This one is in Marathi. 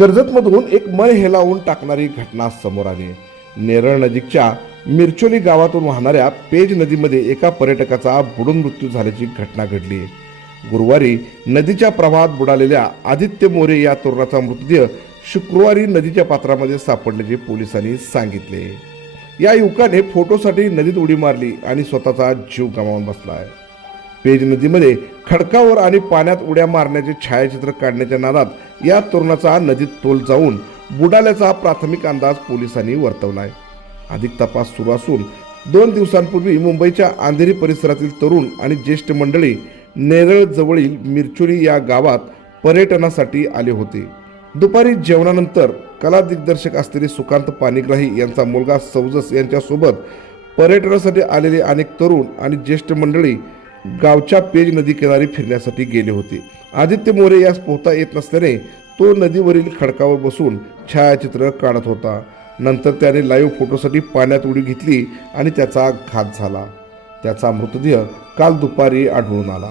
कर्जतमधून एक मळ हेलावून टाकणारी घटना समोर आली. नेरळ नजीकच्या मिरचोली गावातून वाहणाऱ्या पेज नदीमध्ये एका पर्यटकाचा बुडून मृत्यू झाल्याची घटना घडली. गुरुवारी नदीच्या प्रवाहात बुडालेल्या आदित्य मोरे या तरुणाचा मृतदेह शुक्रवारी नदीच्या पात्रामध्ये सापडल्याचे पोलिसांनी सांगितले. या युवकाने फोटोसाठी नदीत उडी मारली आणि स्वतःचा जीव गमावून बसला आहे पेज नदीमध्ये खडकावर आणि पाण्यात उड्या मारण्याचे छायाचित्र काढण्याच्या नादात या तरुणाचा नदीत तोल जाऊन बुडाल्याचा प्राथमिक अंदाज पोलिसांनी वर्तवलाय. अधिक तपास सुरू असून दोन दिवसांपूर्वी मुंबईच्या अंधेरी परिसरातील तरुण आणि ज्येष्ठ मंडळी नेरळ जवळील मिरचोली या गावात पर्यटनासाठी आले होते. दुपारी जेवणानंतर कला दिग्दर्शक असलेले सुकांत पाणीग्राही यांचा मुलगा सौजस यांच्यासोबत पर्यटनासाठी आलेले अनेक तरुण आणि ज्येष्ठ मंडळी गावच्या पेज नदी किनारी फिरण्यासाठी गेले होते. आदित्य मोरे यास पोहता येत नसल्याने तो नदीवरील खडकावर बसून छायाचित्र काढत होता. नंतर त्याने लाईव्ह फोटोसाठी पाण्यात उडी घेतली आणि त्याचा घात झाला. त्याचा मृतदेह काल दुपारी आढळून आला.